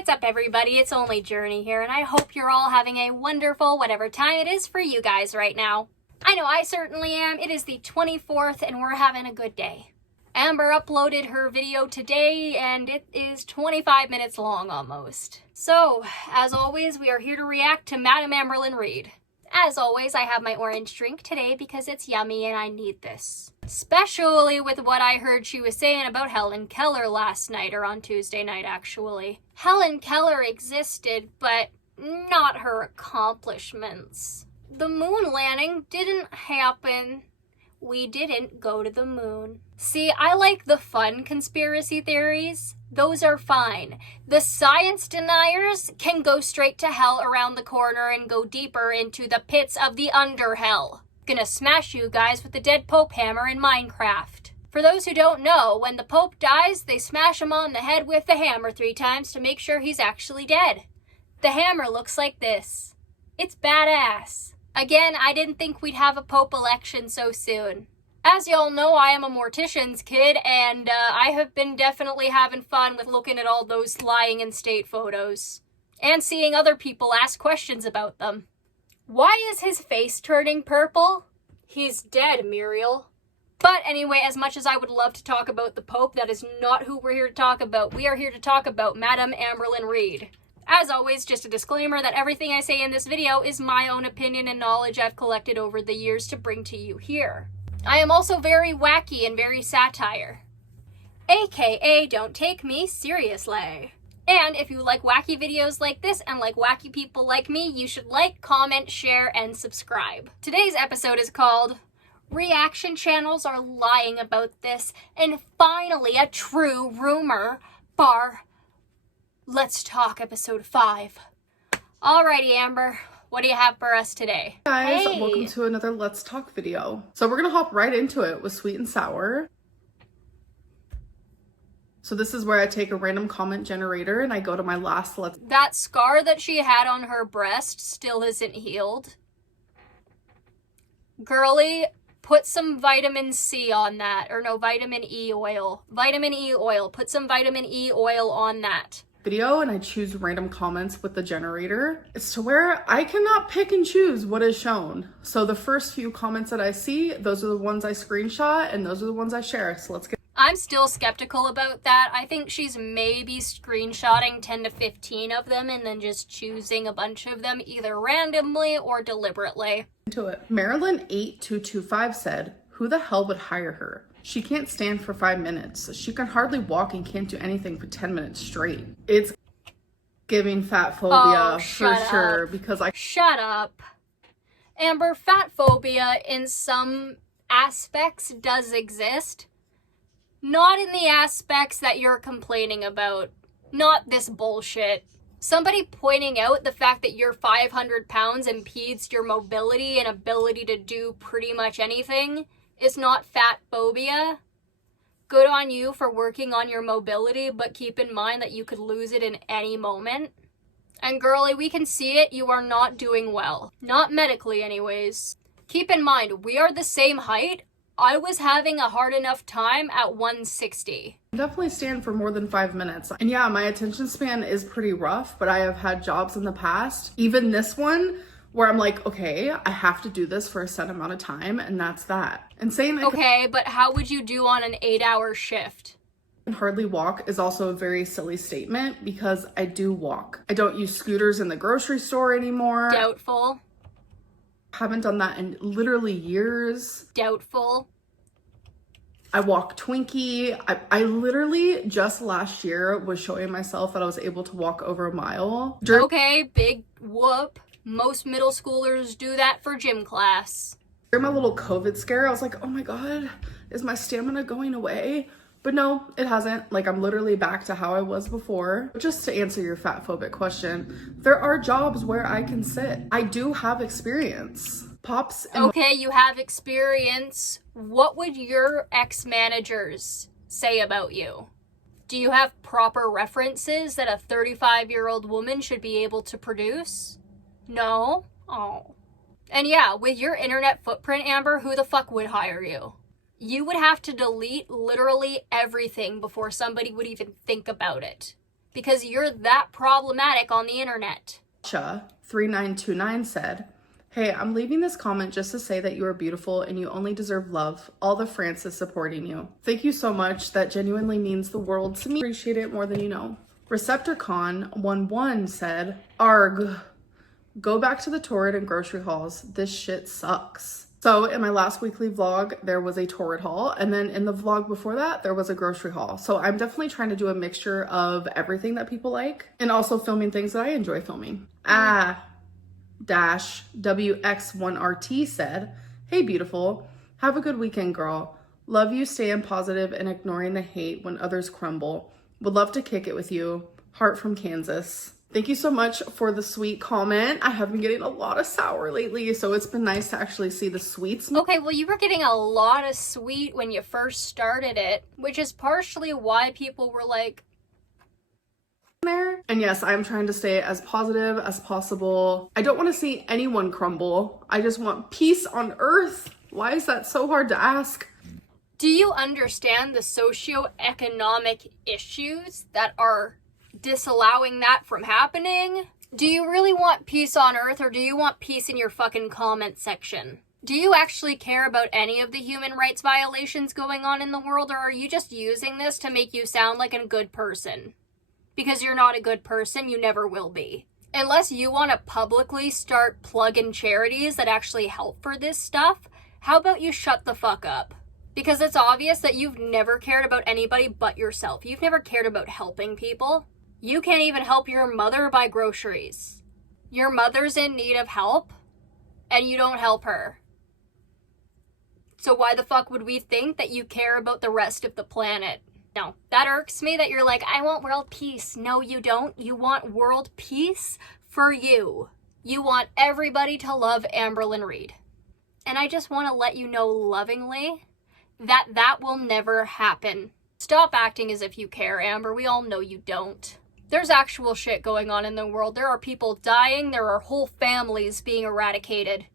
What's up, everybody? It's only Journey here, and I hope you're all having a wonderful whatever time it is for you guys right now. I know I certainly am. It is the 24th, and we're having a good day. Amber uploaded her video today, and it is 25 minutes long almost. So, as always, we are here to react to Madame Amberlynn Reid. As always, I have my orange drink today because it's yummy and I need this. Especially with what I heard she was saying about Helen Keller last night, or on Tuesday night actually. Helen Keller existed, but not her accomplishments. The moon landing didn't happen. We didn't go to the moon. See, I like the fun conspiracy theories. Those are fine. The science deniers can go straight to hell around the corner and go deeper into the pits of the underhell. Gonna smash you guys with the dead Pope hammer in Minecraft. For those who don't know, when the Pope dies, they smash him on the head with the hammer 3 times to make sure he's actually dead. The hammer looks like this. It's badass. Again, I didn't think we'd have a Pope election so soon. As y'all know, I am a mortician's kid, and I have been definitely having fun with looking at all those lying in state photos. And seeing other people ask questions about them. Why is his face turning purple? He's dead, Muriel. But anyway, as much as I would love to talk about the Pope, that is not who we're here to talk about. We are here to talk about Madame Amberlynn Reid. As always, just a disclaimer that everything I say in this video is my own opinion and knowledge I've collected over the years to bring to you here. I am also very wacky and very satire. AKA, don't take me seriously. And if you like wacky videos like this and like wacky people like me, you should like, comment, share, and subscribe. Today's episode is called Reaction Channels Are Lying About This, and finally a true rumor bar. Let's talk episode 5. Alrighty, Amber, what do you have for us today? Guys, Hey. Welcome to another Let's Talk video. So we're gonna hop right into it with sweet and sour. So this is where I take a random comment generator and I go to my last That scar that she had on her breast still isn't healed. Girlie, put some vitamin C on that. Or no, vitamin E oil. Vitamin E oil. Put some vitamin E oil on that. video and I choose random comments with the generator. It's to where I cannot pick and choose what is shown. So the first few comments that I see, those are the ones I screenshot and those are the ones I share. So let's get. I'm still skeptical about that. I think she's maybe screenshotting 10 to 15 of them and then just choosing a bunch of them either randomly or deliberately. Into it. Marilyn8225 said, "Who the hell would hire her? She can't stand for 5 minutes. She can hardly walk and can't do anything for 10 minutes straight." It's giving fat phobia for sure because I— Shut up. Amber, fat phobia in some aspects does exist. Not in the aspects that you're complaining about. Not this bullshit. Somebody pointing out the fact that you're 500 pounds impedes your mobility and ability to do pretty much anything is not fat phobia. Good on you for working on your mobility, but keep in mind that you could lose it in any moment. And girlie, we can see it, you are not doing well. Not medically anyways. Keep in mind, we are the same height. I was having a hard enough time at 160. definitely stand for more than 5 minutes. And yeah, my attention span is pretty rough, but I have had jobs in the past, even this one, where I'm like, okay, I have to do this for a set amount of time, and that's that. And saying I Okay, but how would you do on an 8-hour shift? can hardly walk is also a very silly statement because I do walk. I don't use scooters in the grocery store anymore. Doubtful. Haven't done that in literally years. Doubtful. I walk Twinkie. I literally just last year was showing myself that I was able to walk over a mile. Okay, big whoop. Most middle schoolers do that for gym class. During my little COVID scare, I was like, oh my God, is my stamina going away? But no, it hasn't. Like, I'm literally back to how I was before. Just to answer your fat phobic question, there are jobs where I can sit. I do have experience. Pops and Okay, you have experience. What would your ex-managers say about you? Do you have proper references that a 35-year-old woman should be able to produce? No? Oh. And yeah, with your internet footprint, Amber, who the fuck would hire you? You would have to delete literally everything before somebody would even think about it. because you're that problematic on the internet. Cha3929 said, "Hey, I'm leaving this comment just to say that you are beautiful and you only deserve love. All the France is supporting you." Thank you so much. That genuinely means the world to me. Appreciate it more than you know. Receptorcon11 said, "Arg, go back to the torrid and grocery hauls. This shit sucks." So in my last weekly vlog, there was a torrid haul. And then in the vlog before that, there was a grocery haul. So I'm definitely trying to do a mixture of everything that people like and also filming things that I enjoy filming. WX1RT said, "Hey, beautiful. Have a good weekend, girl. Love you staying positive and ignoring the hate when others crumble. Would love to kick it with you. Heart from Kansas." Thank you so much for the sweet comment. I have been getting a lot of sour lately, so it's been nice to actually see the sweets. Okay, well, you were getting a lot of sweet when you first started it, which is partially why people were like, there. And yes, I'm trying to stay as positive as possible. I don't want to see anyone crumble. I just want peace on earth. Why is that so hard to ask? do you understand the socioeconomic issues that are disallowing that from happening? Do you really want peace on earth, or do you want peace in your fucking comment section? Do you actually care about any of the human rights violations going on in the world, or are you just using this to make you sound like a good person? Because you're not a good person, you never will be. Unless you want to publicly start plugging charities that actually help for this stuff, how about you shut the fuck up? Because it's obvious that you've never cared about anybody but yourself. You've never cared about helping people. You can't even help your mother buy groceries. Your mother's in need of help, and you don't help her. So why the fuck would we think that you care about the rest of the planet? No, that irks me that you're like, I want world peace. No, you don't. You want world peace for you. You want everybody to love Amberlyn Reed. And I just want to let you know lovingly that that will never happen. Stop acting as if you care, Amber. We all know you don't. There's actual shit going on in the world. There are people dying. There are whole families being eradicated.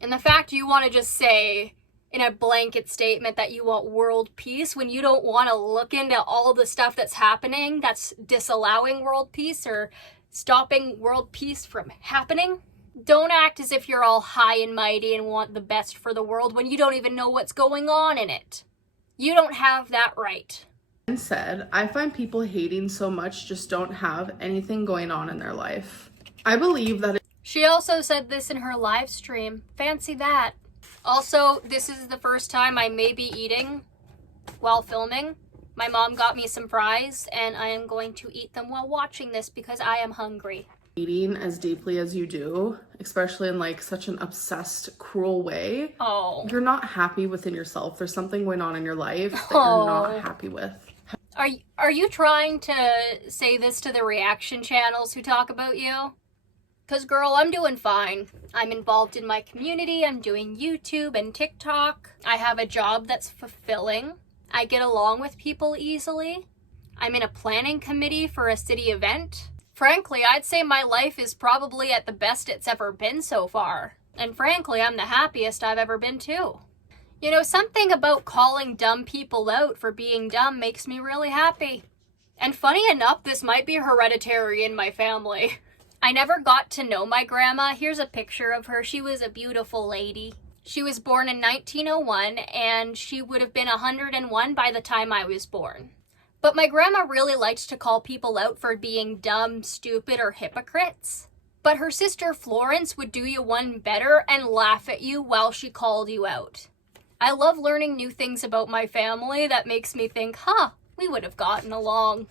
And the fact you want to just say in a blanket statement that you want world peace when you don't want to look into all the stuff that's happening that's disallowing world peace or stopping world peace from happening, don't act as if you're all high and mighty and want the best for the world when you don't even know what's going on in it. You don't have that right. And said, "I find people hating so much just don't have anything going on in their life." I believe that She also said this in her live stream. Fancy that. Also, this is the first time I may be eating while filming. My mom got me some fries, and I am going to eat them while watching this because I am hungry. eating as deeply as you do, especially in like such an obsessed, cruel way, you're not happy within yourself. There's something going on in your life that you're not happy with. Are you trying to say this to the reaction channels who talk about you? Because, girl, I'm doing fine. I'm involved in my community. I'm doing YouTube and TikTok. I have a job that's fulfilling. I get along with people easily. I'm in a planning committee for a city event. Frankly, I'd say my life is probably at the best it's ever been so far. And frankly, I'm the happiest I've ever been too. You know, something about calling dumb people out for being dumb makes me really happy. And funny enough, this might be hereditary in my family. I never got to know my grandma. Here's a picture of her. She was a beautiful lady. She was born in 1901, and she would have been 101 by the time I was born. But my grandma really liked to call people out for being dumb, stupid, or hypocrites. But her sister Florence would do you one better and laugh at you while she called you out. I love learning new things about my family that makes me think, we would have gotten along.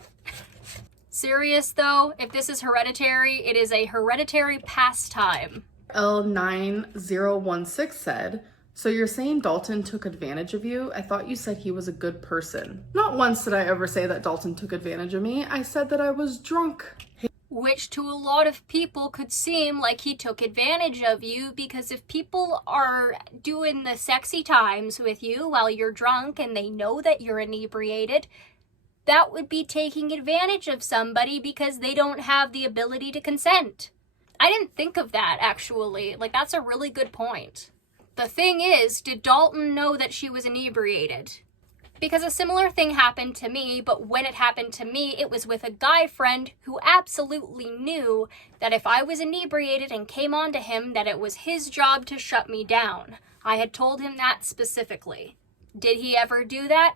Serious though, if this is hereditary, it is a hereditary pastime. L9016 said, "So you're saying Dalton took advantage of you? I thought you said he was a good person." Not once did I ever say that Dalton took advantage of me. I said that I was drunk. Which to a lot of people could seem like he took advantage of you, because if people are doing the sexy times with you while you're drunk and they know that you're inebriated, that would be taking advantage of somebody because they don't have the ability to consent. I didn't think of that, actually. Like, that's a really good point. The thing is, did Dalton know that she was inebriated? Because a similar thing happened to me, but when it happened to me, it was with a guy friend who absolutely knew that if I was inebriated and came on to him, that it was his job to shut me down. I had told him that specifically. Did he ever do that?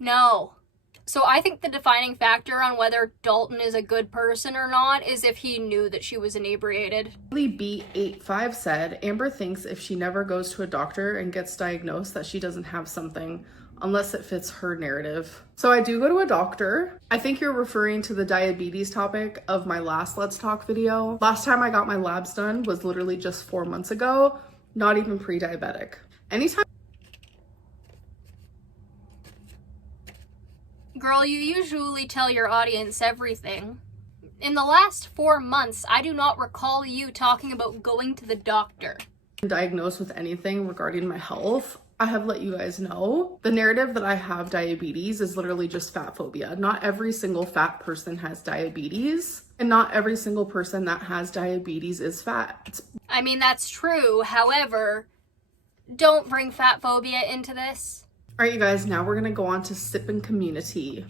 No. So I think the defining factor on whether Dalton is a good person or not is if he knew that she was inebriated. B85 said, Amber thinks if she never goes to a doctor and gets diagnosed that she doesn't have something unless it fits her narrative. So I do go to a doctor. I think you're referring to the diabetes topic of my last Let's Talk video. Last time I got my labs done was literally just 4 months ago, not even pre-diabetic. Anytime. Girl, you usually tell your audience everything. In the last 4 months, I do not recall you talking about going to the doctor. Diagnosed with anything regarding my health, I have let you guys know. The narrative that I have diabetes is literally just fat phobia. Not every single fat person has diabetes, and not every single person that has diabetes is fat. I mean, that's true. However, don't bring fat phobia into this. All right, you guys, now we're gonna go on to Sippin' Community.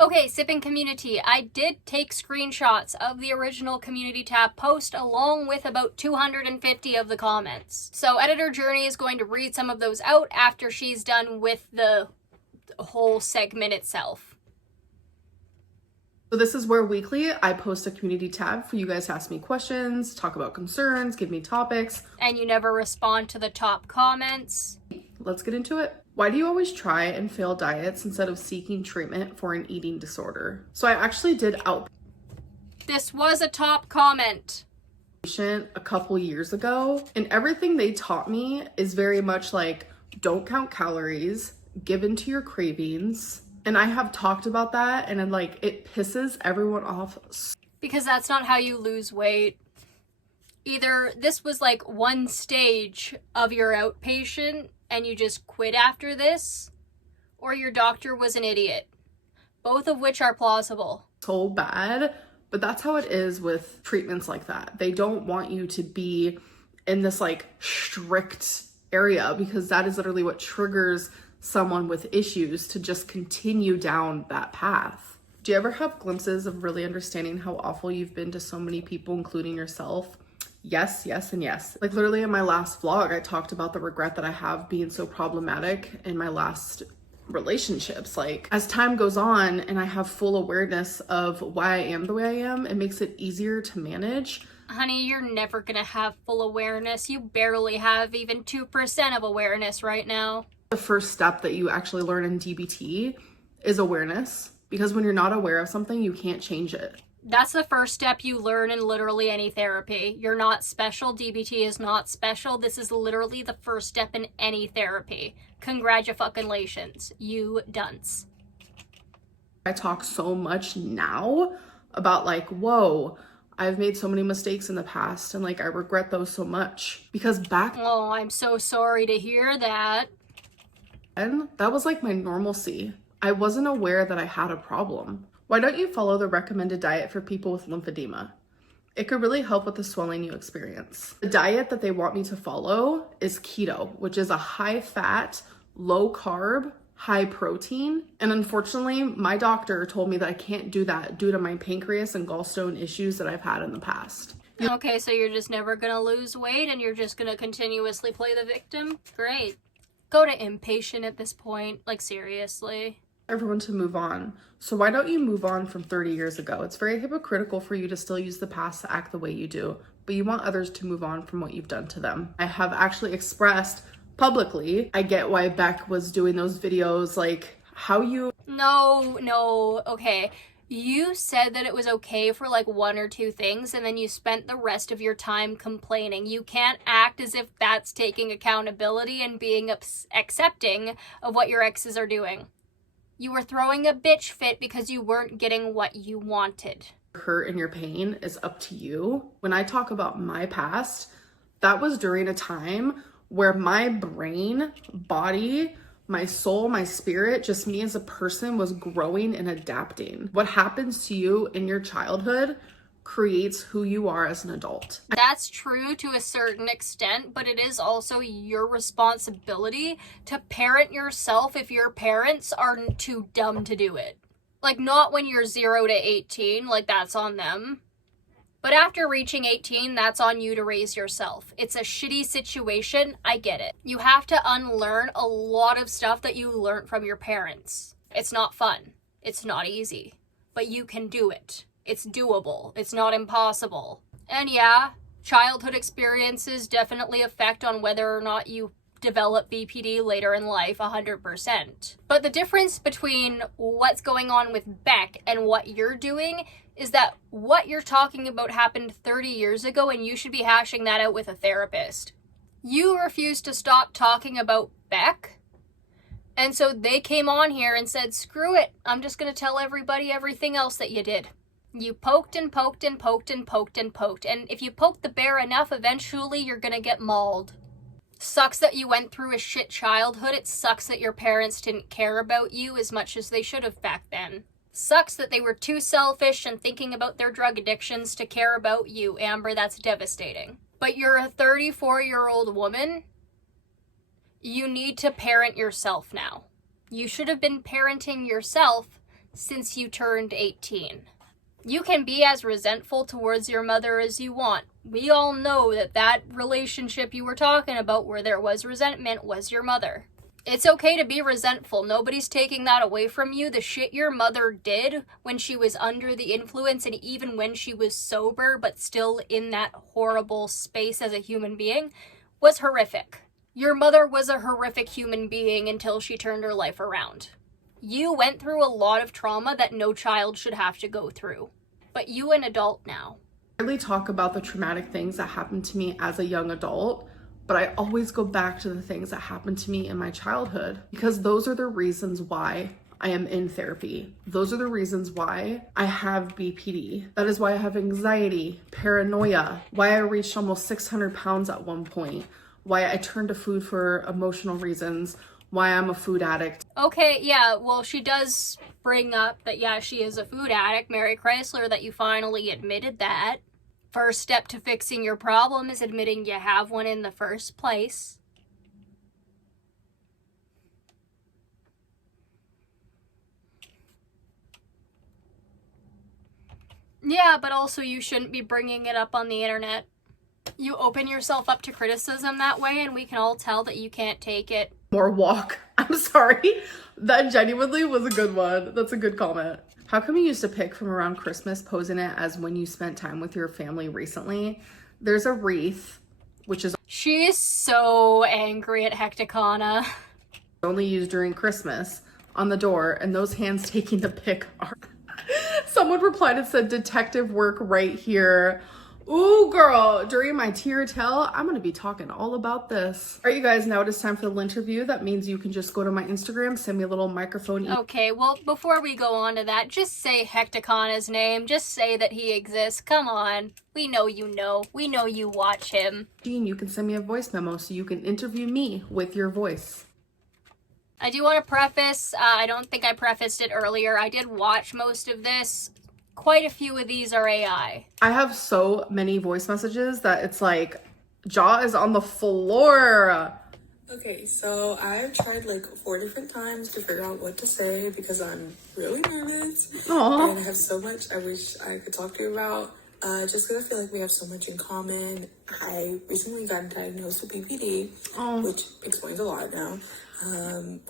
Okay, Sipping Community. I did take screenshots of the original Community tab post along with about 250 of the comments. So Editor Journey is going to read some of those out after she's done with the whole segment itself. So this is where weekly I post a community tab for you guys to ask me questions, talk about concerns, give me topics. And you never respond to the top comments. Let's get into it. Why do you always try and fail diets instead of seeking treatment for an eating disorder? So I actually did This was a top comment. Outpatient a couple years ago, and everything they taught me is very much like, don't count calories, give in to your cravings. And I have talked about that, and like, it pisses everyone off. Because that's not how you lose weight. Either this was like one stage of your outpatient and you just quit after this, or your doctor was an idiot. Both of which are plausible. So bad, but that's how it is with treatments like that. They don't want you to be in this like strict area, because that is literally what triggers someone with issues to just continue down that path. Do you ever have glimpses of really understanding how awful you've been to so many people, including yourself? Yes, yes, and yes. Like literally in my last vlog, I talked about the regret that I have being so problematic in my last relationships. Like as time goes on and I have full awareness of why I am the way I am, it makes it easier to manage. Honey, you're never gonna have full awareness. You barely have even 2% of awareness right now. The first step that you actually learn in DBT is awareness, because when you're not aware of something, you can't change it. That's the first step you learn in literally any therapy. You're not special. DBT is not special. This is literally the first step in any therapy. Congratulations, you dunce. I talk so much now about like, whoa, I've made so many mistakes in the past and like I regret those so much, because back Oh, I'm so sorry to hear that. then, that was like my normalcy. I wasn't aware that I had a problem. Why don't you follow the recommended diet for people with lymphedema? It could really help with the swelling you experience. The diet that they want me to follow is keto, which is a high fat, low carb, high protein. And unfortunately, my doctor told me that I can't do that due to my pancreas and gallstone issues that I've had in the past. Okay, so you're just never gonna lose weight and you're just gonna continuously play the victim? Great. Go to impatient at this point, like seriously. Everyone to move on. So why don't you move on from 30 years ago? It's very hypocritical for you to still use the past to act the way you do, but you want others to move on from what you've done to them. I have actually expressed publicly, I get why Beck was doing those videos, like how you... No, okay. You said that it was okay for like 1 or 2 things and then you spent the rest of your time complaining. You can't act as if that's taking accountability and being accepting of what your exes are doing. You were throwing a bitch fit because you weren't getting what you wanted. Hurt and your pain is up to you. When I talk about my past, that was during a time where my brain, body, my soul, my spirit, just me as a person was growing and adapting. What happens to you in your childhood creates who you are as an adult. That's true to a certain extent, but it is also your responsibility to parent yourself if your parents are too dumb to do it. Like, not when you're 0 to 18, like, that's on them. But after reaching 18, that's on you to raise yourself. It's a shitty situation, I get it. You have to unlearn a lot of stuff that you learned from your parents. It's not fun. It's not easy. But you can do it. It's doable. It's not impossible. And yeah, childhood experiences definitely affect on whether or not you develop BPD later in life, 100%. But the difference between what's going on with Beck and what you're doing is that what you're talking about happened 30 years ago, and you should be hashing that out with a therapist. You refused to stop talking about Beck, and so they came on here and said, screw it, I'm just going to tell everybody everything else that you did. You poked and poked and poked and poked and poked, and if you poke the bear enough, eventually you're going to get mauled. Sucks that you went through a shit childhood. It sucks that your parents didn't care about you as much as they should have back then. Sucks that they were too selfish and thinking about their drug addictions to care about you, Amber. That's devastating. But you're a 34-year-old woman. You need to parent yourself now. You should have been parenting yourself since you turned 18. You can be as resentful towards your mother as you want. We all know that that relationship you were talking about where there was resentment was your mother. It's okay to be resentful. Nobody's taking that away from you. The shit your mother did when she was under the influence and even when she was sober but still in that horrible space as a human being was horrific. Your mother was a horrific human being until she turned her life around. You went through a lot of trauma that no child should have to go through. But you an adult now. I really talk about the traumatic things that happened to me as a young adult, but I always go back to the things that happened to me in my childhood because those are the reasons why I am in therapy. Those are the reasons why I have BPD. That is why I have anxiety, paranoia, why I reached almost 600 pounds at one point, why I turned to food for emotional reasons, why I'm a food addict. Okay, yeah, well, she does bring up that, yeah, she is a food addict. Mary Chrysler, that you finally admitted that. First step to fixing your problem is admitting you have one in the first place. Yeah, but also you shouldn't be bringing it up on the internet. You open yourself up to criticism that way, and we can all tell that you can't take it. More walk. I'm sorry. That genuinely was a good one. That's a good comment. How come you used to pick from around Christmas, posing it as when you spent time with your family recently? There's a wreath, which is She's so angry at Hecticana. only used during Christmas, on the door, and those hands taking the pic are... Someone replied and said, detective work right here. Ooh, girl, during my tear tell, I'm going to be talking all about this. All right, you guys, now it is time for the interview. That means you can just go to my Instagram, send me a little microphone. Okay, well, before we go on to that, just say Hecticana's name. Just say that he exists. Come on. We know you know. We know you watch him. You can send me a voice memo so you can interview me with your voice. I do want to preface, I don't think I prefaced it earlier. I did watch most of this. Quite a few of these are AI. I have so many voice messages that it's like, jaw is on the floor. Okay, so I've tried like 4 different times to figure out what to say because I'm really nervous. Aww. And I have so much I wish I could talk to you about. Just because I feel like we have so much in common. I recently got diagnosed with BPD, which explains a lot now.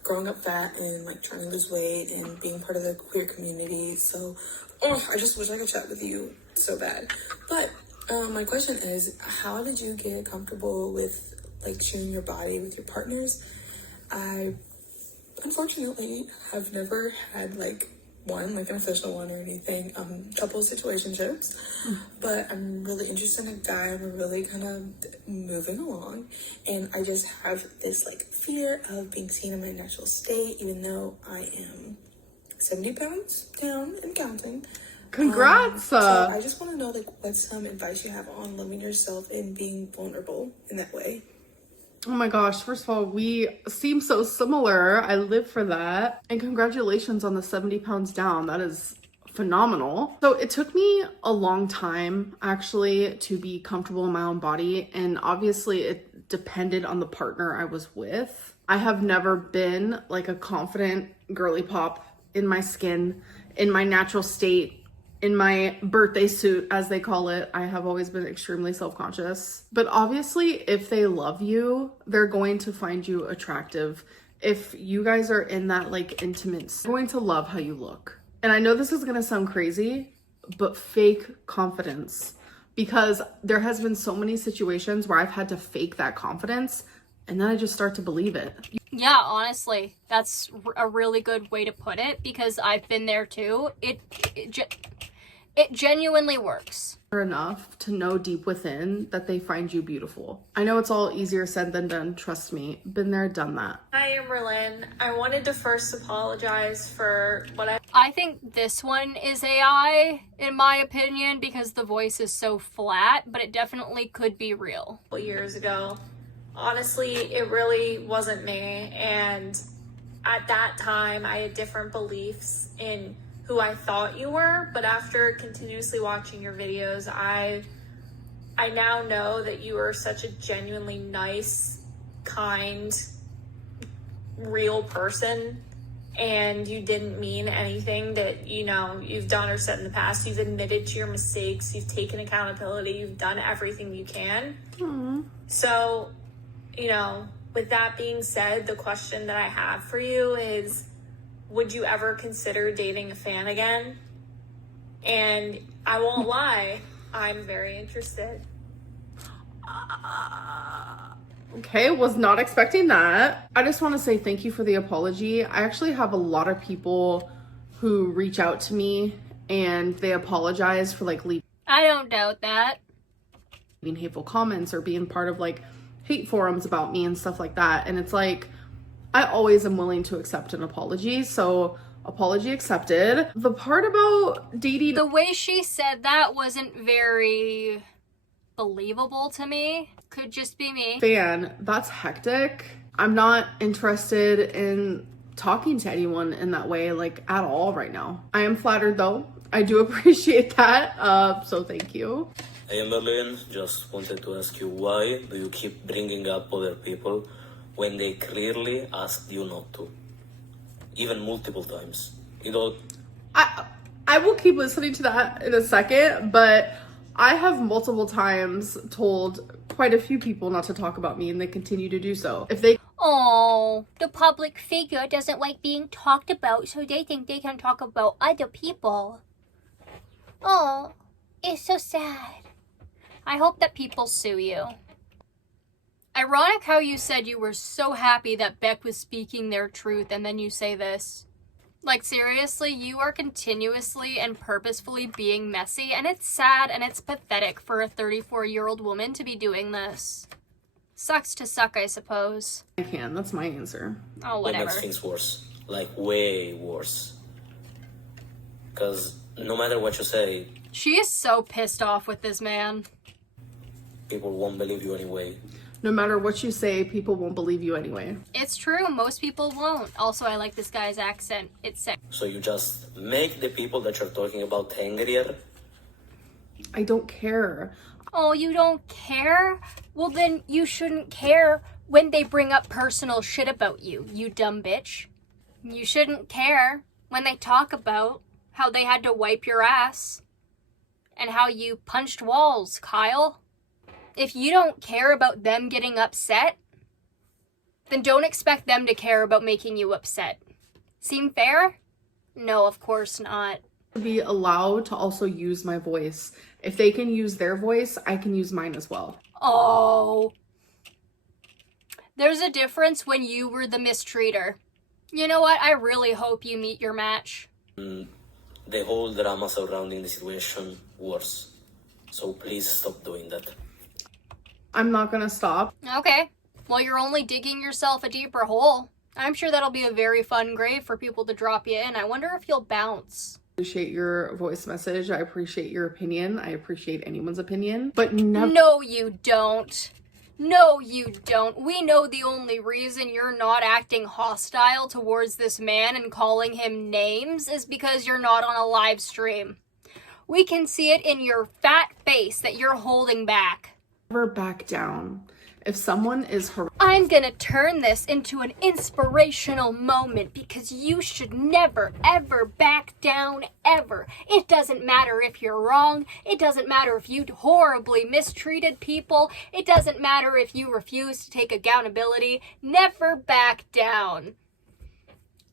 Growing up fat and like trying to lose weight and being part of the queer community. So, I just wish I could chat with you so bad. But my question is, how did you get comfortable with like sharing your body with your partners? I unfortunately have never had like an official one or anything. Couple of situationships, but I'm really interested in a guy. I'm really kind of moving along, and I just have this like fear of being seen in my natural state, even though I am 70 pounds down and counting. Congrats! So I just want to know like what's some advice you have on loving yourself and being vulnerable in that way. Oh my gosh, first of all, we seem so similar. I live for that. And congratulations on the 70 pounds down. That is phenomenal. So it took me a long time actually to be comfortable in my own body, and obviously it depended on the partner I was with. I have never been like a confident girly pop in my skin, in my natural state, in my birthday suit, as they call it. I have always been extremely self-conscious. But obviously, if they love you, they're going to find you attractive. If you guys are in that like intimate, they're going to love how you look. And I know this is gonna sound crazy, but fake confidence. Because there has been so many situations where I've had to fake that confidence, and then I just start to believe it. Yeah, honestly, that's a really good way to put it, because I've been there too. It genuinely works. Enough to know deep within that they find you beautiful. I know it's all easier said than done, trust me. Been there, done that. Hi, Amberlynn. I wanted to first apologize for what I think this one is AI, in my opinion, because the voice is so flat, but it definitely could be real. years ago. Honestly, it really wasn't me, and at that time I had different beliefs in who I thought you were, but after continuously watching your videos, I now know that you are such a genuinely nice, kind, real person, and you didn't mean anything that, you know, you've done or said in the past. You've admitted to your mistakes, you've taken accountability, you've done everything you can. Aww. So, you know, with that being said, the question that I have for you is, would you ever consider dating a fan again? And I won't lie, I'm very interested. Okay, was not expecting that. I just want to say thank you for the apology. I actually have a lot of people who reach out to me and they apologize for like leaving I don't doubt that. hateful comments or being part of like hate forums about me and stuff like that. And it's like, I always am willing to accept an apology. So apology accepted. The part about dating, The way she said that wasn't very believable to me. Could just be me. fan, that's hectic. I'm not interested in talking to anyone in that way, like at all right now. I am flattered though. I do appreciate that. So thank you. Hey Merlin, just wanted to ask you, why do you keep bringing up other people when they clearly asked you not to? Even multiple times. You know, I will keep listening to that in a second, but I have multiple times told quite a few people not to talk about me, and they continue to do so. If they Oh, the public figure doesn't like being talked about, so they think they can talk about other people. Oh, it's so sad. I hope that people sue you. Ironic how you said you were so happy that Beck was speaking their truth, and then you say this. Like, seriously, you are continuously and purposefully being messy, and it's sad and it's pathetic for a 34-year-old woman to be doing this. Sucks to suck, I suppose. I can, that's my answer. Oh, what whatever. makes things worse. Like, way worse. Because no matter what you say, She is so pissed off with this man. people won't believe you anyway. No matter what you say, people won't believe you anyway. It's true, most people won't. Also, I like this guy's accent. It's sick. So you just make the people that you're talking about angrier? I don't care. Oh, you don't care? Well, then you shouldn't care when they bring up personal shit about you, you dumb bitch. You shouldn't care when they talk about how they had to wipe your ass and how you punched walls, Kyle. If you don't care about them getting upset, then don't expect them to care about making you upset. Seem fair? No, of course not. Be allowed to also use my voice. If they can use their voice, I can use mine as well. Oh. There's a difference when you were the mistreater. You know what? I really hope you meet your match. The whole drama surrounding the situation worse. So please stop doing that. I'm not gonna stop. Okay. Well, you're only digging yourself a deeper hole. I'm sure that'll be a very fun grave for people to drop you in. I wonder if you'll bounce. I appreciate your voice message. I appreciate your opinion. I appreciate anyone's opinion. But never. No, you don't. No, you don't. We know the only reason you're not acting hostile towards this man and calling him names is because you're not on a live stream. We can see it in your fat face that you're holding back. Never back down. If someone is I'm gonna turn this into an inspirational moment because you should never, ever back down, ever. It doesn't matter if you're wrong. It doesn't matter if you horribly mistreated people. It doesn't matter if you refuse to take accountability. Never back down.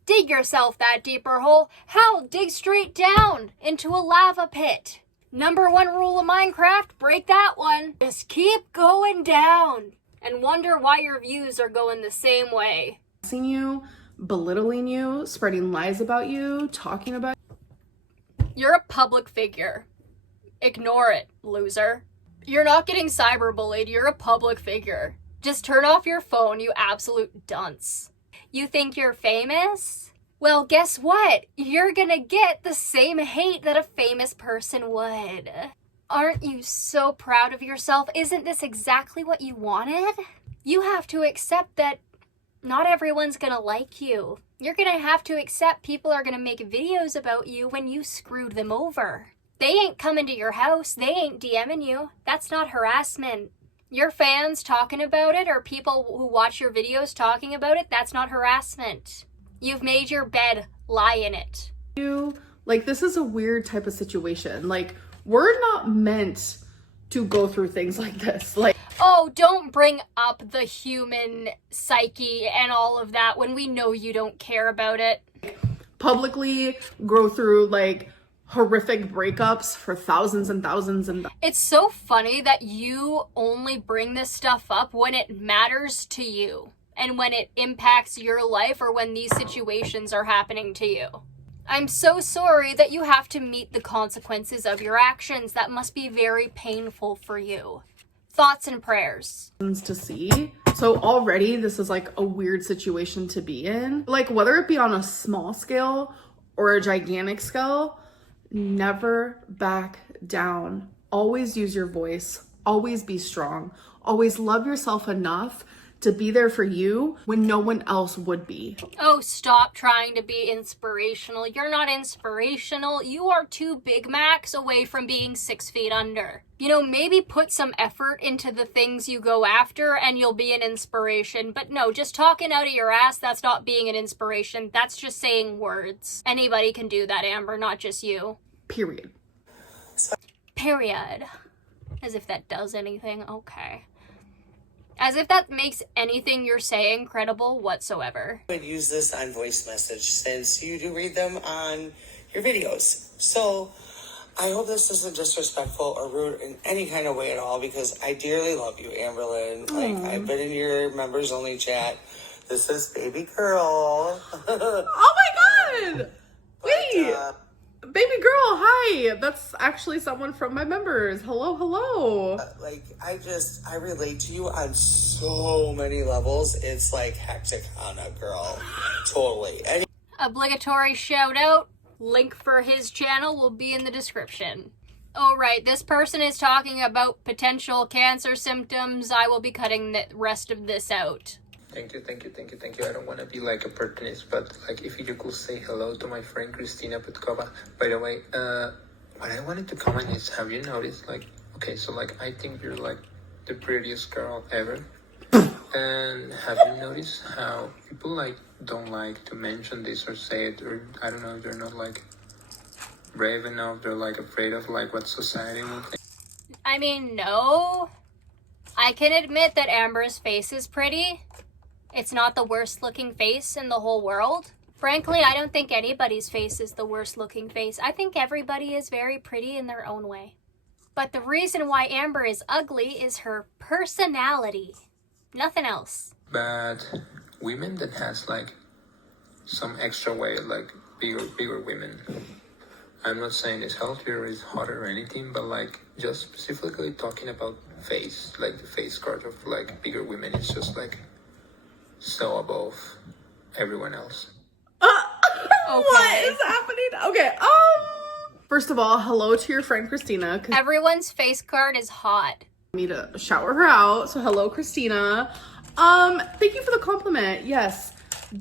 Dig yourself that deeper hole. Hell, dig straight down into a lava pit. Number 1 rule of Minecraft, break that one. Just keep going down. And wonder why your views are going the same way. harassing you, belittling you, spreading lies about you, talking about You're a public figure. Ignore it, loser. You're not getting cyberbullied, you're a public figure. Just turn off your phone, you absolute dunce. You think you're famous? Well, guess what? You're gonna get the same hate that a famous person would. Aren't you so proud of yourself? Isn't this exactly what you wanted? You have to accept that not everyone's gonna like you. You're gonna have to accept people are gonna make videos about you when you screwed them over. They ain't coming to your house. They ain't DMing you. That's not harassment. Your fans talking about it or people who watch your videos talking about it, that's not harassment. You've made your bed, lie in it. you. Like, this is a weird type of situation. Like, we're not meant to go through things like this. Like, Oh, don't bring up the human psyche and all of that when we know you don't care about it. publicly go through like horrific breakups for thousands and thousands and It's so funny that you only bring this stuff up when it matters to you and when it impacts your life or when these situations are happening to you. I'm so sorry that you have to meet the consequences of your actions. That must be very painful for you. Thoughts and prayers. to see. So already this is like a weird situation to be in. Like, whether it be on a small scale or a gigantic scale, never back down. Always use your voice. Always be strong. Always love yourself enough to be there for you when no one else would be. Oh, stop trying to be inspirational. You're not inspirational. You are 2 Big Macs away from being 6 feet under. You know, maybe put some effort into the things you go after and you'll be an inspiration. But no, just talking out of your ass, that's not being an inspiration. That's just saying words. Anybody can do that, Amber, not just you. Period. Period. As if that does anything. Okay. As if that makes anything you're saying credible whatsoever. I would use this on voice message since you do read them on your videos. So I hope this isn't disrespectful or rude in any kind of way at all because I dearly love you, Amberlynn. Like, I've been in your members only chat. This is baby girl. Oh my god! Wait! Baby girl, hi! That's actually someone from my members. Hello, hello. Like, I relate to you on so many levels. It's like hectic on a girl. Totally. Obligatory shout out. Link for his channel will be in the description. Oh, right. This person is talking about potential cancer symptoms. I will be cutting the rest of this out. Thank you. I don't want to be like a opportunist, but like if you could say hello to my friend Christina Petkova. By the way, what I wanted to comment is, have you noticed, like, okay, so like I think you're like the prettiest girl ever. And have you noticed how people like don't like to mention this or say it, or I don't know, they're not like brave enough, they're like afraid of like what society will think. I mean, no. I can admit that Amber's face is pretty. It's not the worst looking face in the whole world. Frankly, I don't think anybody's face is the worst looking face. I think everybody is very pretty in their own way. But the reason why Amber is ugly is her personality. Nothing else. But women that has like some extra weight, like bigger women. I'm not saying it's healthier, it's hotter or anything, but like just specifically talking about face, like the face card of like bigger women is just like so above everyone else. What is happening? Okay, first of all, hello to your friend Christina. Everyone's face card is hot. Me to shower her out. So hello, Christina. Thank you for the compliment. Yes,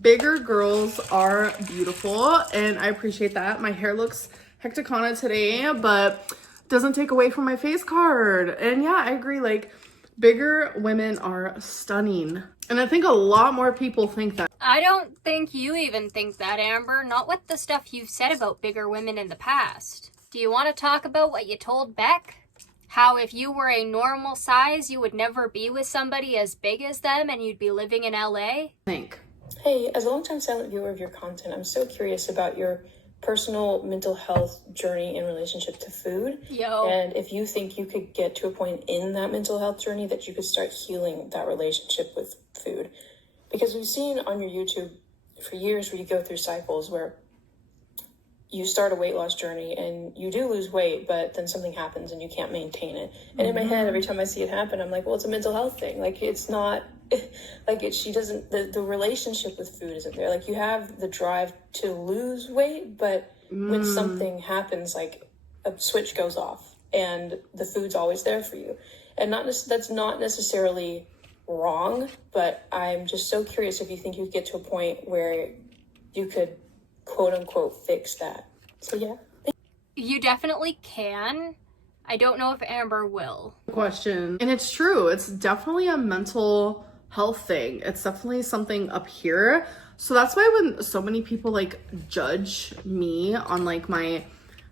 bigger girls are beautiful, and I appreciate that. My hair looks hecticana today, but doesn't take away from my face card. And yeah, I agree. Like, bigger women are stunning, and I think a lot more people think that. I don't think you even think that, Amber. Not with the stuff you've said about bigger women in the past. Do you want to talk about what you told Beck? How if you were a normal size, you would never be with somebody as big as them and you'd be living in LA? Think. Hey, as a longtime silent viewer of your content, I'm so curious about your personal mental health journey in relationship to food. And if you think you could get to a point in that mental health journey that you could start healing that relationship with food. Because we've seen on your YouTube for years where you go through cycles where you start a weight loss journey and you do lose weight, but then something happens and you can't maintain it. And in my head, every time I see it happen, I'm like, well, it's a mental health thing. Like, it's not like she doesn't, the relationship with food isn't there. Like, you have the drive to lose weight, but when something happens, like a switch goes off and the food's always there for you. And that's not necessarily wrong, but I'm just so curious if you think you could get to a point where you could quote unquote fix that. So yeah. You definitely can. I don't know if Amber will. Question. And it's true. It's definitely a mental health thing. It's definitely something up here. So that's why when so many people like judge me on like my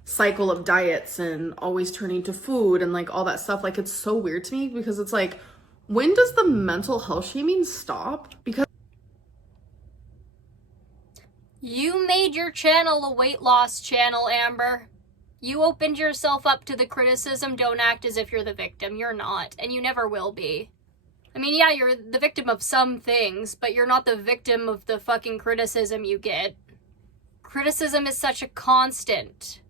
cycle of diets and always turning to food and like all that stuff, like it's so weird to me because it's like, when does the mental health shaming stop? Because you made your channel a weight loss channel, Amber. You opened yourself up to the criticism. Don't act as if you're the victim. You're not, and you never will be. I mean, yeah, you're the victim of some things, but you're not the victim of the fucking criticism you get. Criticism is such a constant.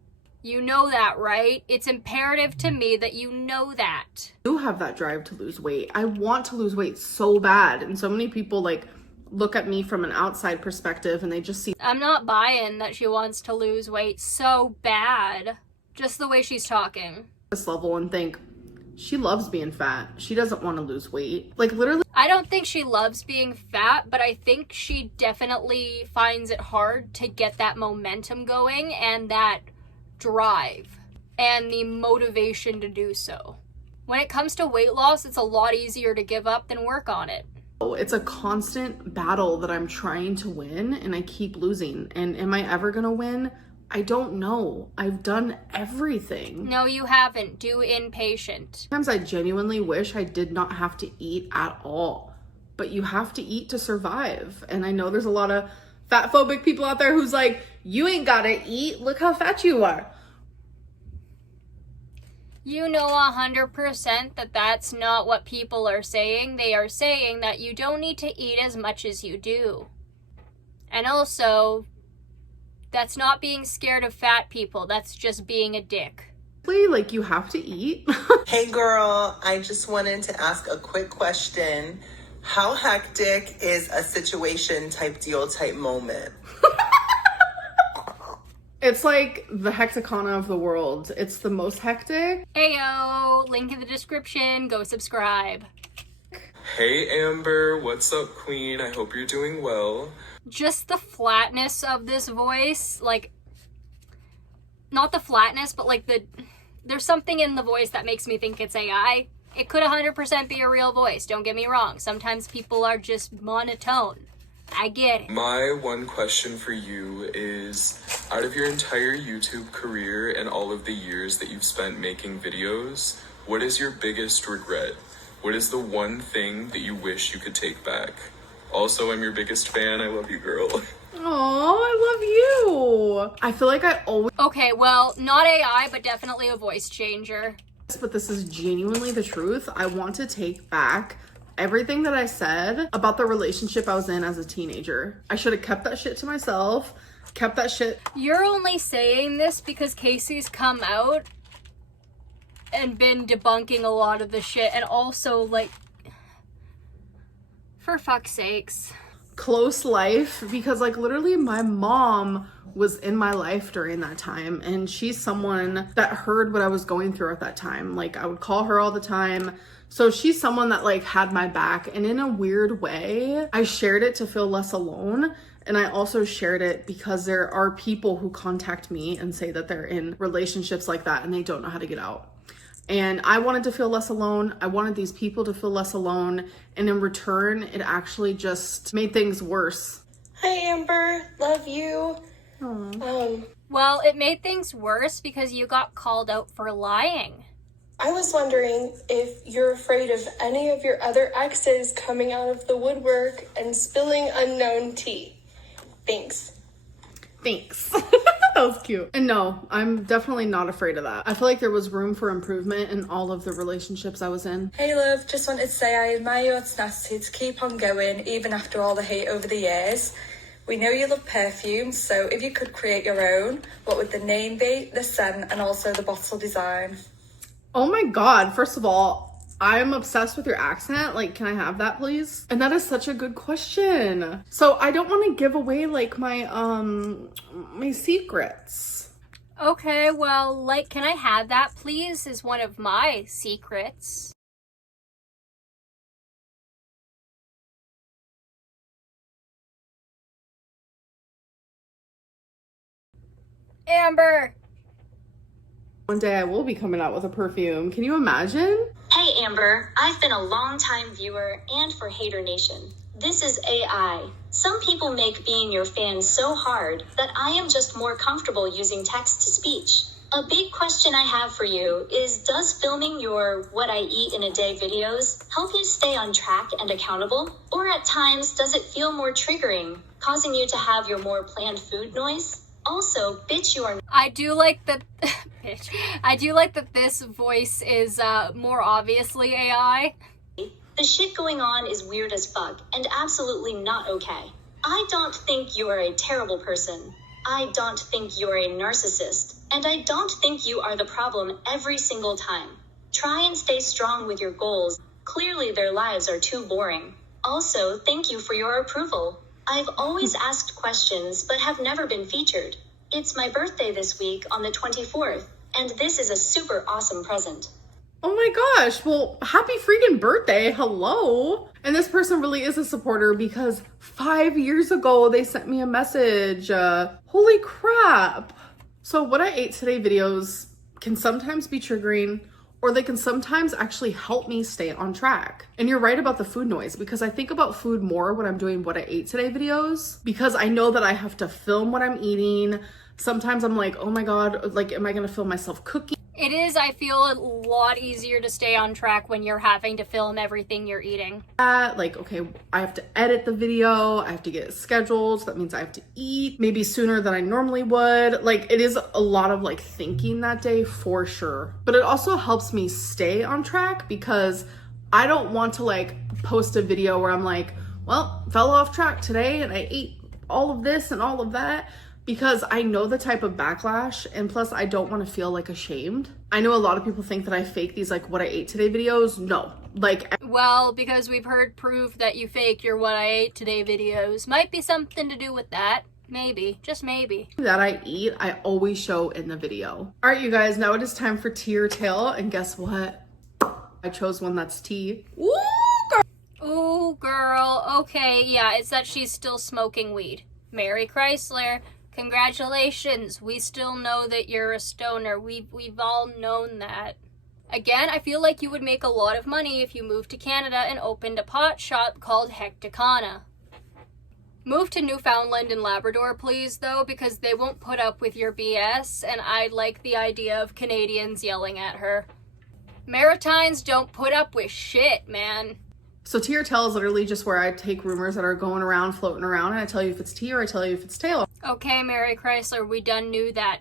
You know that, right? It's imperative to me that you know that. I do have that drive to lose weight. I want to lose weight so bad. And so many people like look at me from an outside perspective and they just see. I'm not buying that she wants to lose weight so bad. Just the way she's talking. This level and think, she loves being fat. She doesn't want to lose weight. Like literally. I don't think she loves being fat, but I think she definitely finds it hard to get that momentum going and that drive and the motivation to do so. When it comes to weight loss, it's a lot easier to give up than work on it. It's a constant battle that I'm trying to win and I keep losing. And am I ever gonna win? I don't know. I've done everything. No, you haven't. Do inpatient. Sometimes I genuinely wish I did not have to eat at all. But you have to eat to survive. And I know there's a lot of fat phobic people out there who's like, you ain't gotta eat, look how fat you are. You know 100% that that's not what people are saying. They are saying that you don't need to eat as much as you do. And also, that's not being scared of fat people. That's just being a dick. Like, you have to eat. Hey girl, I just wanted to ask a quick question. How hectic is a situation type deal type moment? It's like the hecticana of the world. It's the most hectic. Heyo, link in the description. Go subscribe. Hey Amber, what's up queen? I hope you're doing well. Just the flatness of this voice, like, not the flatness, but like there's something in the voice that makes me think it's AI. It could 100% be a real voice, don't get me wrong. Sometimes people are just monotone. I get it. My one question for you is, out of your entire YouTube career and all of the years that you've spent making videos, what is your biggest regret? What is the one thing that you wish you could take back? Also, I'm your biggest fan. I love you, girl. Oh, I love you. I feel like I always. Okay, well, not AI, but definitely a voice changer. But this is genuinely the truth. I want to take back everything that I said about the relationship I was in as a teenager. I should have kept that shit to myself, kept that shit. You're only saying this because Casey's come out and been debunking a lot of the shit, and also, like, for fuck's sakes. close life because like literally my mom was in my life during that time, and she's someone that heard what I was going through at that time. Like I would call her all the time. So she's someone that like had my back, and in a weird way, I shared it to feel less alone. And I also shared it because there are people who contact me and say that they're in relationships like that and they don't know how to get out. And I wanted to feel less alone. I wanted these people to feel less alone. And in return, it actually just made things worse. Hi, Amber. Love you. Well, it made things worse because you got called out for lying. I was wondering if you're afraid of any of your other exes coming out of the woodwork and spilling unknown tea. Thanks. That was cute. And no, I'm definitely not afraid of that. I feel like there was room for improvement in all of the relationships I was in. Hey love, just wanted to say I admire your tenacity to keep on going even after all the hate over the years. We know you love perfumes, so if you could create your own, what would the name be, the scent, and also the bottle design? Oh my God, first of all, I'm obsessed with your accent. Like, can I have that, please? And that is such a good question. So I don't want to give away like my secrets. Okay, well, like, can I have that, please, is one of my secrets. Amber! One day I will be coming out with a perfume. Can you imagine? Hey Amber, I've been a long-time viewer and for Hater Nation. This is AI. Some people make being your fan so hard that I am just more comfortable using text-to-speech. A big question I have for you is, does filming your What I Eat in a Day videos help you stay on track and accountable? Or at times, does it feel more triggering, causing you to have your more planned food noise? Also, bitch, you are... I do like that... bitch. I do like that this voice is more obviously AI. The shit going on is weird as fuck and absolutely not okay. I don't think you are a terrible person. I don't think you're a narcissist. And I don't think you are the problem every single time. Try and stay strong with your goals. Clearly their lives are too boring. Also, thank you for your approval. I've always asked questions but have never been featured. It's my birthday this week on the 24th, and this is a super awesome present. Oh my gosh, well, happy freaking birthday, hello. And this person really is a supporter because 5 years ago they sent me a message. Holy crap. So what I ate today videos can sometimes be triggering, or they can sometimes actually help me stay on track. And you're right about the food noise, because I think about food more when I'm doing what I ate today videos, because I know that I have to film what I'm eating. Sometimes I'm like, oh my God, like, am I gonna film myself cooking? It is, I feel, a lot easier to stay on track when you're having to film everything you're eating. Like, okay, I have to edit the video, I have to get it scheduled, so that means I have to eat maybe sooner than I normally would. Like, it is a lot of like thinking that day for sure. But it also helps me stay on track because I don't want to like post a video where I'm like, well, fell off track today and I ate all of this and all of that, because I know the type of backlash, and plus I don't want to feel like ashamed. I know a lot of people think that I fake these like what I ate today videos. No, like, well, because we've heard proof that you fake your what I ate today videos. Might be something to do with that. Maybe, just maybe. That I eat, I always show in the video. All right, you guys, now it is time for tea or tail, and guess what? I chose one that's tea. Ooh, girl. Ooh, girl. Okay, yeah, it's that she's still smoking weed. Mary Chrysler. Congratulations, we still know that you're a stoner. We've all known that. Again, I feel like you would make a lot of money if you moved to Canada and opened a pot shop called Hecticana. Move to Newfoundland and Labrador, please, though, because they won't put up with your BS, and I like the idea of Canadians yelling at her. Maritimes don't put up with shit, man. So tea or tail is literally just where I take rumors that are going around, floating around, and I tell you if it's tea or I tell you if it's tail. Okay, Mary Chrysler, we done knew that.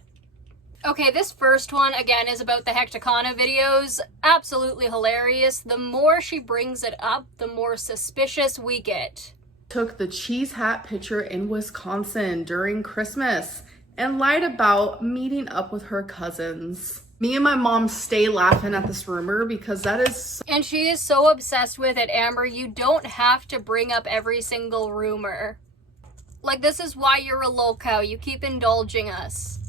Okay, this first one, again, is about the Hecticana videos. Absolutely hilarious. The more she brings it up, the more suspicious we get. Took the cheese hat picture in Wisconsin during Christmas and lied about meeting up with her cousins. Me and my mom stay laughing at this rumor because that is... And she is so obsessed with it, Amber. You don't have to bring up every single rumor. Like, this is why you're a lolcow. You keep indulging us.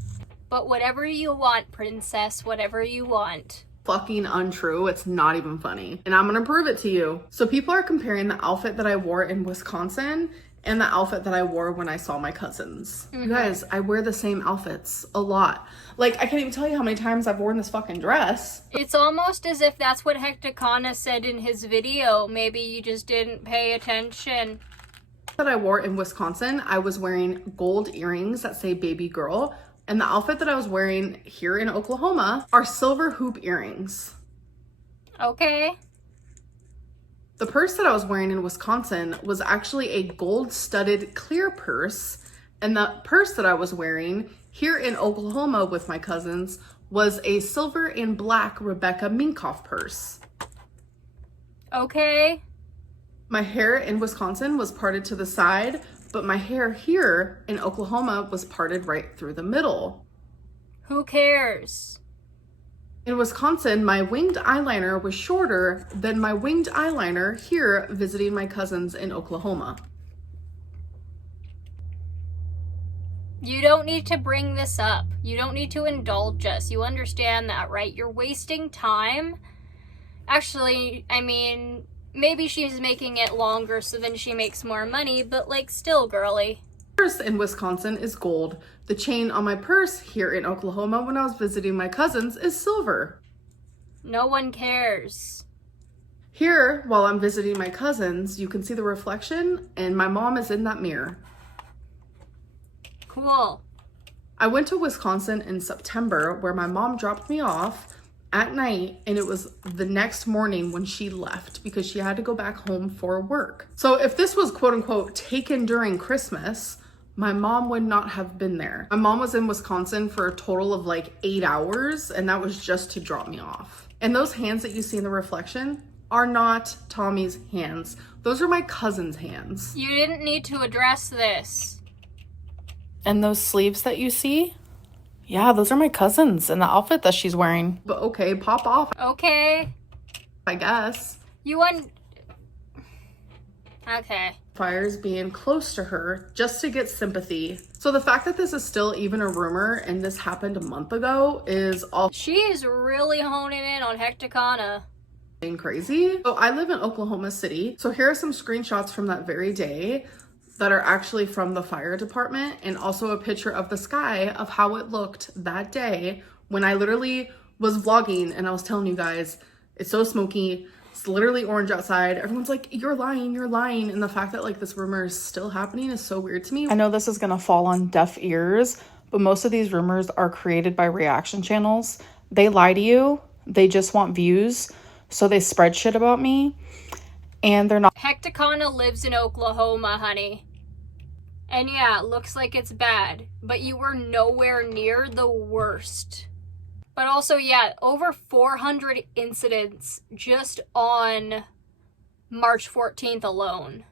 But whatever you want, princess, whatever you want. Fucking untrue. It's not even funny. And I'm gonna prove it to you. So people are comparing the outfit that I wore in Wisconsin and the outfit that I wore when I saw my cousins. You guys, I wear the same outfits a lot. Like, I can't even tell you how many times I've worn this fucking dress. It's almost as if that's what Hecticana said in his video. Maybe you just didn't pay attention. That I wore in Wisconsin, I was wearing gold earrings that say baby girl. And the outfit that I was wearing here in Oklahoma are silver hoop earrings. Okay. The purse that I was wearing in Wisconsin was actually a gold-studded clear purse, and the purse that I was wearing here in Oklahoma with my cousins was a silver and black Rebecca Minkoff purse. Okay. My hair in Wisconsin was parted to the side, but my hair here in Oklahoma was parted right through the middle. Who cares? In Wisconsin, my winged eyeliner was shorter than my winged eyeliner here visiting my cousins in Oklahoma. You don't need to bring this up. You don't need to indulge us. You understand that, right? You're wasting time. Actually, I mean, maybe she's making it longer so then she makes more money, but like, still, girly. Purse in Wisconsin is gold. The chain on my purse here in Oklahoma when I was visiting my cousins is silver. No one cares. Here, while I'm visiting my cousins, you can see the reflection, and my mom is in that mirror. Cool. I went to Wisconsin in September where my mom dropped me off at night, and it was the next morning when she left because she had to go back home for work. So if this was quote unquote taken during Christmas, my mom would not have been there. My mom was in Wisconsin for a total of like 8 hours, and that was just to drop me off. And those hands that you see in the reflection are not Tommy's hands. Those are my cousin's hands. You didn't need to address this. And those sleeves that you see? Yeah, those are my cousins and the outfit that she's wearing. But okay, pop off. Okay. I guess. Okay. Fires being close to her just to get sympathy. So the fact that this is still even a rumor and this happened a month ago is all... She is really honing in on Hecticana. Crazy. So I live in Oklahoma City. So here are some screenshots from that very day that are actually from the fire department, and also a picture of the sky of how it looked that day when I literally was vlogging and I was telling you guys, it's so smoky, it's literally orange outside. Everyone's like, you're lying, you're lying. And the fact that like this rumor is still happening is so weird to me. I know this is gonna fall on deaf ears, but most of these rumors are created by reaction channels. They lie to you, they just want views, so they spread shit about me. And they're not. Hecticana lives in Oklahoma, honey. And yeah, it looks like it's bad, but you were nowhere near the worst. But also, yeah, over 400 incidents just on March 14th alone.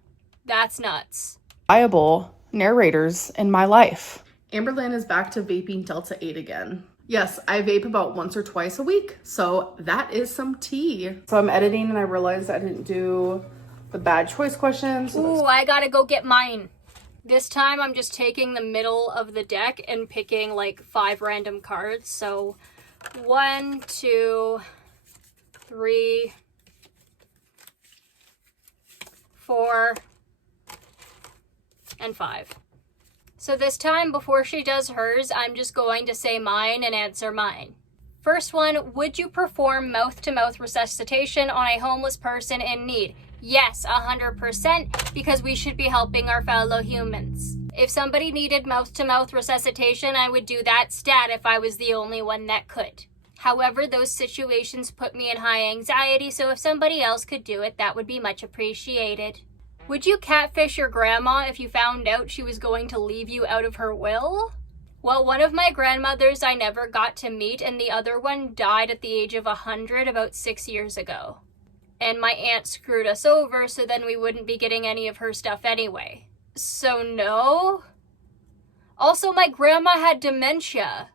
That's nuts. Reliable narrators in my life. Amberlynn is back to vaping Delta 8 again. Yes, I vape about once or twice a week, so that is some tea. So I'm editing and I realized I didn't do the bad choice questions. Ooh, I gotta go get mine. This time I'm just taking the middle of the deck and picking like 5 random cards. So 1, 2, 3, 4, and 5. So this time, before she does hers, I'm just going to say mine and answer mine. First one, would you perform mouth-to-mouth resuscitation on a homeless person in need? Yes, 100%, because we should be helping our fellow humans. If somebody needed mouth-to-mouth resuscitation, I would do that stat if I was the only one that could. However, those situations put me in high anxiety, so if somebody else could do it, that would be much appreciated. Would you catfish your grandma if you found out she was going to leave you out of her will? Well, one of my grandmothers I never got to meet, and the other one died at the age of 100 about 6 years ago. And my aunt screwed us over, so then we wouldn't be getting any of her stuff anyway. So no. Also, my grandma had dementia.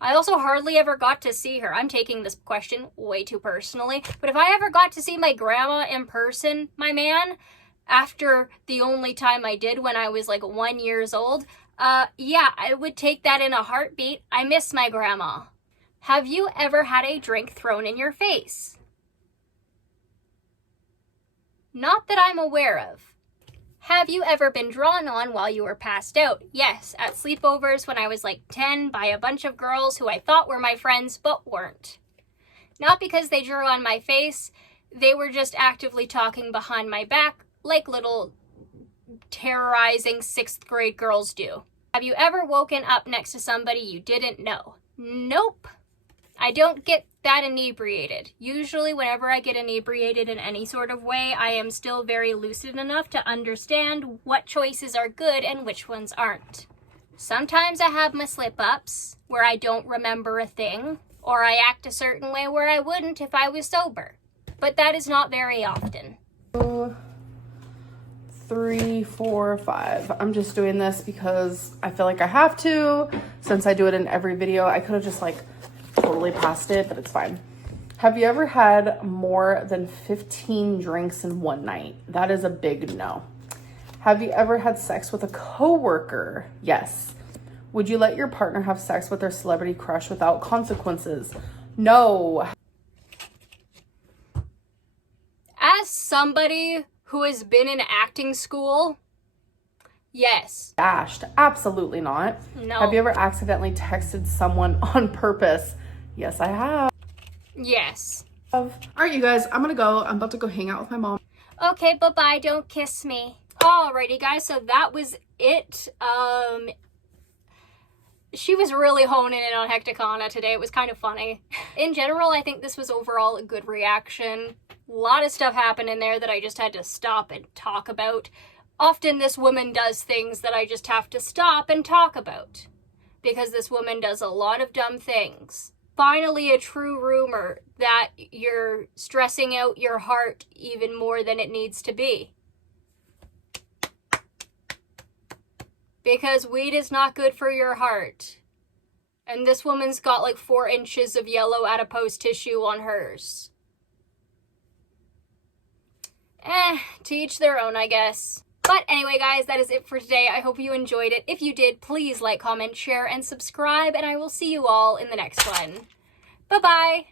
I also hardly ever got to see her. I'm taking this question way too personally, but if I ever got to see my grandma in person, my man, after the only time I did when I was like 1 year old, yeah, I would take that in a heartbeat. I miss my grandma. Have you ever had a drink thrown in your face? Not that I'm aware of. Have you ever been drawn on while you were passed out? Yes, at sleepovers when I was like 10 by a bunch of girls who I thought were my friends but weren't. Not because they drew on my face, they were just actively talking behind my back like little terrorizing 6th grade girls do. Have you ever woken up next to somebody you didn't know? Nope. I don't get that inebriated. Usually whenever I get inebriated in any sort of way, I am still very lucid enough to understand what choices are good and which ones aren't. Sometimes I have my slip-ups where I don't remember a thing, or I act a certain way where I wouldn't if I was sober. But that is not very often. 3, 4, 5. I'm just doing this because I feel like I have to. Since I do it in every video, I could have just like totally passed it, but it's fine. Have you ever had more than 15 drinks in one night? That is a big no. Have you ever had sex with a coworker? Yes. Would you let your partner have sex with their celebrity crush without consequences? No. As somebody who has been in acting school, yes. Dashed. Absolutely not. No. Have you ever accidentally texted someone on purpose? Yes, I have. Yes. All right, you guys, I'm gonna go. I'm about to go hang out with my mom. Okay, bye-bye. Don't kiss me. Alrighty, guys, so that was it. She was really honing in on Hecticana today. It was kind of funny. In general, I think this was overall a good reaction. A lot of stuff happened in there that I just had to stop and talk about. Often this woman does things that I just have to stop and talk about. Because this woman does a lot of dumb things. Finally, a true rumor that you're stressing out your heart even more than it needs to be. Because weed is not good for your heart. And this woman's got like 4 inches of yellow adipose tissue on hers. To each their own, I guess. But anyway, guys, that is it for today. I hope you enjoyed it. If you did, please like, comment, share, and subscribe, and I will see you all in the next one. Bye-bye!